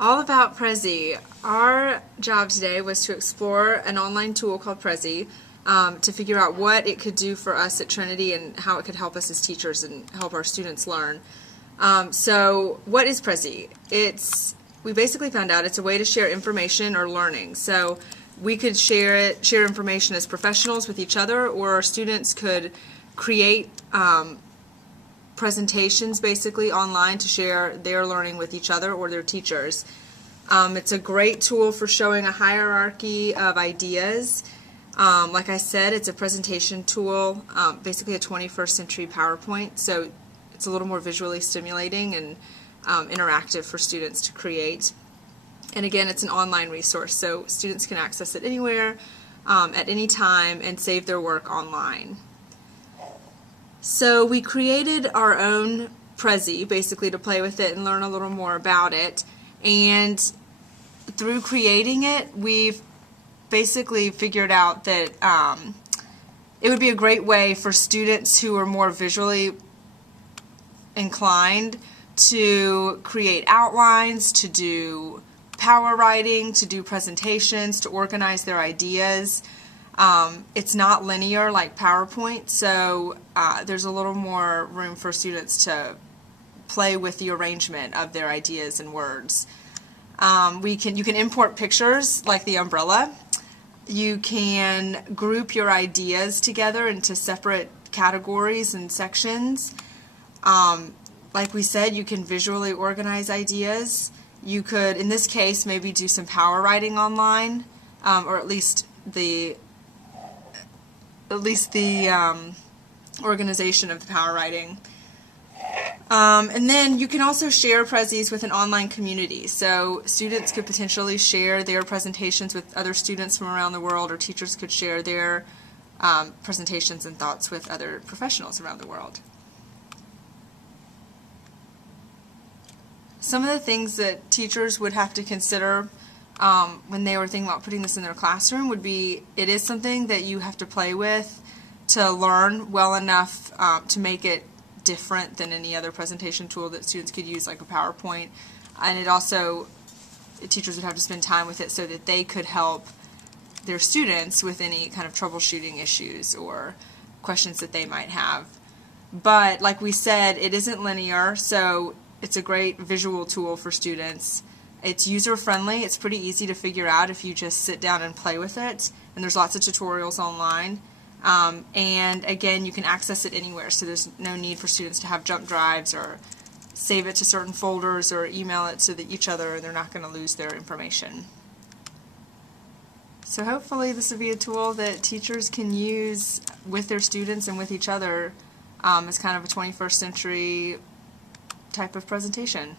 All about Prezi. Our job today was to explore an online tool called Prezi to figure out what it could do for us at Trinity and how it could help us as teachers and help our students learn. So what is Prezi? We basically found out it's a way to share information or learning. So we could share information as professionals with each other, or our students could create presentations basically online to share their learning with each other or their teachers. It's a great tool for showing a hierarchy of ideas. Like I said, it's a presentation tool, basically a 21st century PowerPoint, so it's a little more visually stimulating and interactive for students to create. And again, it's an online resource, so students can access it anywhere, at any time, and save their work online. So we created our own Prezi, basically to play with it and learn a little more about it. And through creating it, we've basically figured out that it would be a great way for students who are more visually inclined to create outlines, to do power writing, to do presentations, to organize their ideas. It's not linear like PowerPoint, so there's a little more room for students to play with the arrangement of their ideas and words. You can import pictures like the umbrella. You can group your ideas together into separate categories and sections. Like we said, you can visually organize ideas. You could, in this case, maybe do some power writing online, or at least the organization of the power writing. And then you can also share Prezis with an online community. So students could potentially share their presentations with other students from around the world, or teachers could share their presentations and thoughts with other professionals around the world. Some of the things that teachers would have to consider when they were thinking about putting this in their classroom would be, it is something that you have to play with to learn well enough to make it different than any other presentation tool that students could use, like a PowerPoint. And it also, teachers would have to spend time with it so that they could help their students with any kind of troubleshooting issues or questions that they might have. But like we said, it isn't linear, so it's a great visual tool for students. It's user-friendly. It's pretty easy to figure out if you just sit down and play with it. And there's lots of tutorials online. And again, you can access it anywhere, so there's no need for students to have jump drives or save it to certain folders or email it to each other, and they're not going to lose their information. So hopefully this will be a tool that teachers can use with their students and with each other as kind of a 21st century type of presentation.